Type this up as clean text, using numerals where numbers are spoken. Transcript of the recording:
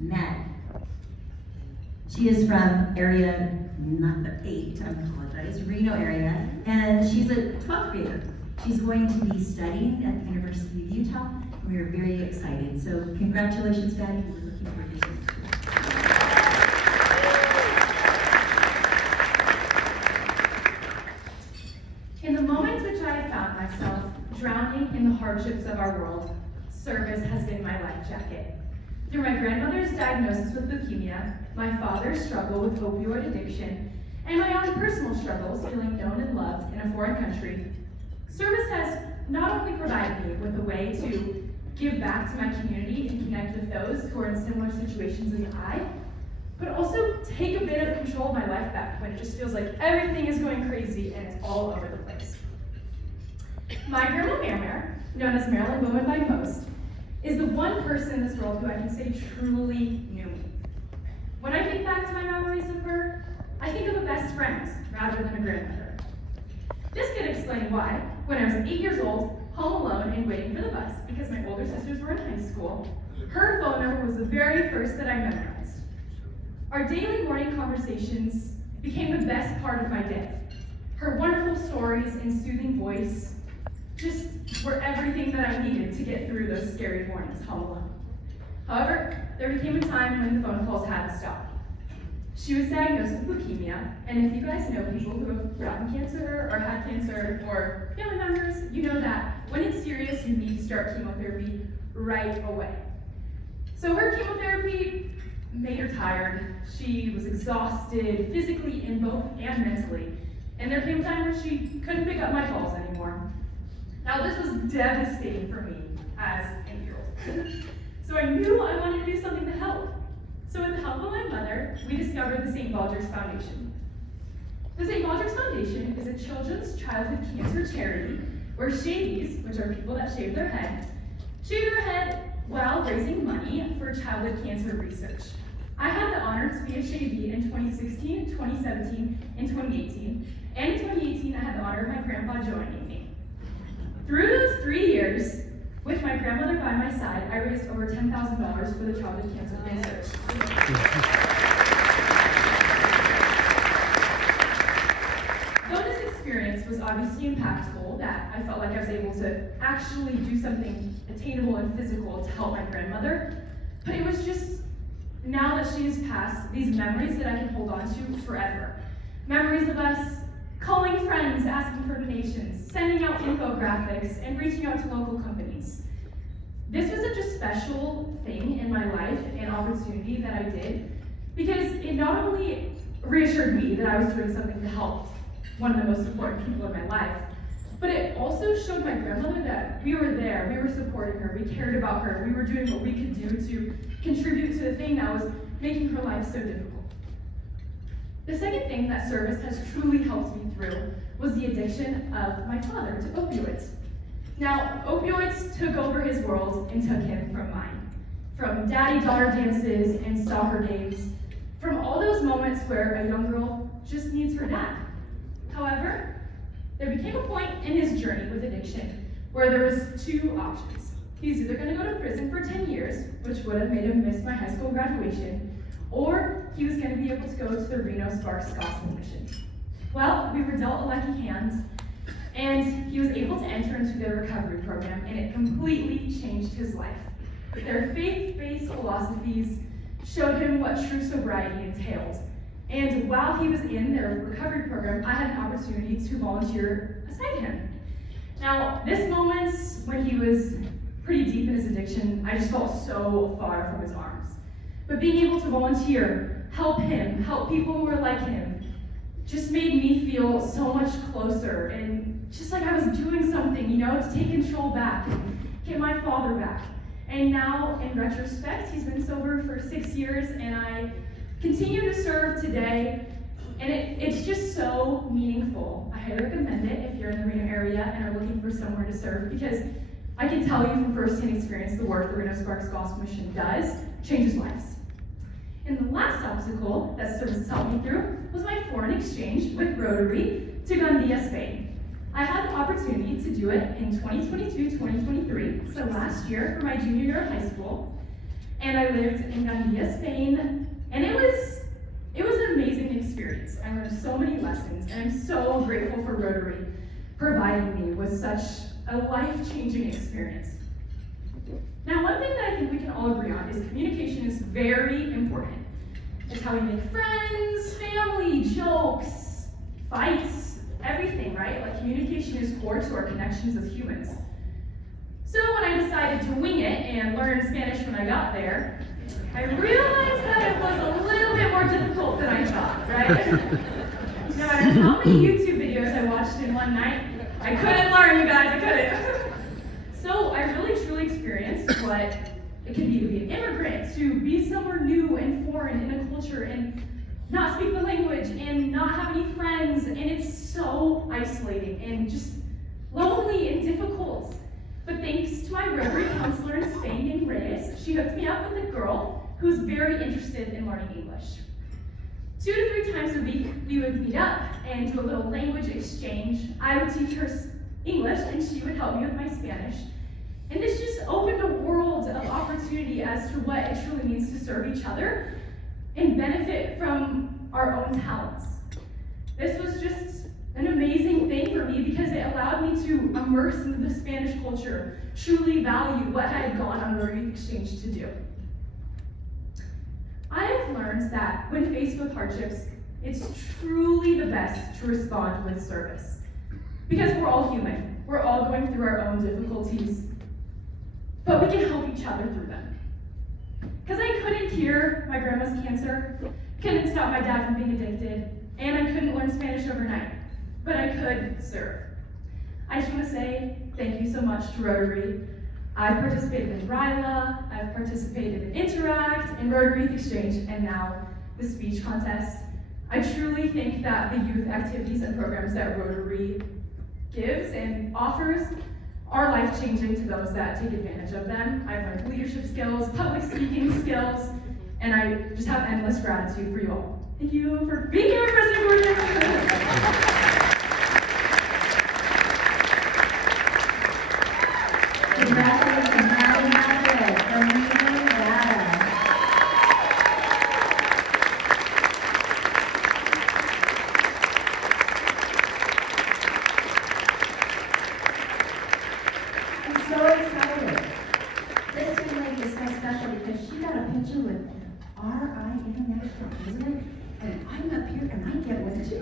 Madelyn. She is from area number 8, I apologize, Reno area, and she's a 12th grader. She's going to be studying at the University of Utah, and we are very excited. So congratulations, Maddie. We're looking forward to it. In the moments which I have found myself drowning in the hardships of our world, service has been my life jacket. Through my grandmother's diagnosis with leukemia, my father's struggle with opioid addiction, and my own personal struggles feeling known and loved in a foreign country, service has not only provided me with a way to give back to my community and connect with those who are in similar situations as I, but also take a bit of control of my life back when it just feels like everything is going crazy and it's all over the place. My grandma Mary, known as Marilyn Bowen by most, is the one person in this world who I can say truly knew me. When I think back to my memories of her, I think of a best friend rather than a grandmother. This could explain why, when I was 8 years old, home alone and waiting for the bus because my older sisters were in high school, her phone number was the very first that I memorized. Our daily morning conversations became the best part of my day. Her wonderful stories and soothing voice just were everything that I needed to get through those scary mornings home alone. However, there became a time when the phone calls had to stop. She was diagnosed with leukemia, and if you guys know people who have gotten cancer or had cancer or family members, you know that when it's serious, you need to start chemotherapy right away. So her chemotherapy made her tired. She was exhausted physically and mentally. And there came a time where she couldn't pick up my calls anymore. Now this was devastating for me as an 8-year-old. So I knew I wanted to do something to help. So with the help of my mother, we discovered the St. Baldrick's Foundation. The St. Baldrick's Foundation is a children's childhood cancer charity where shavies, which are people that shave their head while raising money for childhood cancer research. I had the honor to be a shavie in 2016, 2017, and 2018. And in 2018, I had the honor of my grandpa joining me. Through those 3 years, with my grandmother by my side, I raised over $10,000 for the childhood cancer research. Though this experience was obviously impactful, that I felt like I was able to actually do something attainable and physical to help my grandmother, but it was just, now that she has passed, these memories that I can hold on to forever. Memories of us calling friends, asking for donations, sending out infographics, and reaching out to local companies. This was such a special thing in my life and opportunity that I did because it not only reassured me that I was doing something to help one of the most important people in my life, but it also showed my grandmother that we were there, we were supporting her, we cared about her, we were doing what we could do to contribute to the thing that was making her life so difficult. The second thing that service has truly helped me through was the addiction of my father to opioids. Now, opioids took over his world and took him from mine. From daddy-daughter dances and soccer games, from all those moments where a young girl just needs her dad. However, there became a point in his journey with addiction where there was 2 options. He's either going to go to prison for 10 years, which would have made him miss my high school graduation, or he was going to be able to go to the Reno Sparks Gospel Mission. Well, we were dealt a lucky hand, and he was able to enter into their recovery program, and it completely changed his life. Their faith-based philosophies showed him what true sobriety entailed. And while he was in their recovery program, I had an opportunity to volunteer beside him. Now, this moments when he was pretty deep in his addiction, I just felt so far from his arms. But being able to volunteer, help him, help people who were like him, just made me feel so much closer and just like I was doing something, to take control back and get my father back. And now, in retrospect, he's been sober for 6 years, and I continue to serve today, and it's just so meaningful. I highly recommend it if you're in the Reno area and are looking for somewhere to serve, because I can tell you from firsthand experience the work the Reno Sparks Gospel Mission does changes lives. And the last obstacle that service helped me through was my foreign exchange with Rotary to Gandia, Spain. I had the opportunity to do it in 2022-2023, so last year for my junior year of high school. and I lived in Gandía, Spain, and it was an amazing experience. I learned so many lessons, and I'm so grateful for Rotary providing me with such a life-changing experience. Now, one thing that I think we can all agree on is communication is very important. It's how we make friends, family, jokes, fights, everything, right? Like, communication is core to our connections as humans. So when I decided to wing it and learn Spanish when I got there, I realized that it was a little bit more difficult than I thought, right? No matter how many YouTube videos I watched in one night, I couldn't learn, you guys, I couldn't. So I really truly experienced what it can be to be an immigrant, to be somewhere new and foreign in a culture and not speak the language and not have any friends, and it's so isolating and just lonely and difficult. But thanks to my Rotary counselor in Spain named Reyes, she hooked me up with a girl who's very interested in learning English. 2 to 3 times a week, we would meet up and do a little language exchange. I would teach her English and she would help me with my Spanish. And this just opened a world of opportunity as to what it truly means to serve each other and benefit from our own talents. This was just an amazing thing for me because it allowed me to immerse into the Spanish culture, truly value what I had gone on Rotary Exchange to do. I have learned that when faced with hardships, it's truly the best to respond with service. Because we're all human, we're all going through our own difficulties, but we can help each other through them. Because I couldn't cure my grandma's cancer, couldn't stop my dad from being addicted, and I couldn't learn Spanish overnight, but I could serve. I just want to say thank you so much to Rotary. I've participated in RILA, I've participated in Interact, in Rotary Youth Exchange, and now the speech contest. I truly think that the youth activities and programs that Rotary gives and offers are life-changing to those that take advantage of them. I've learned leadership skills, public speaking skills, and I just have endless gratitude for you all. Thank you for being here, President Gordon. Congratulations, Madelyn from Reno, Nevada. I'm so excited. This young lady is so special because she got a picture with RI International President, and I'm up here and I get one too.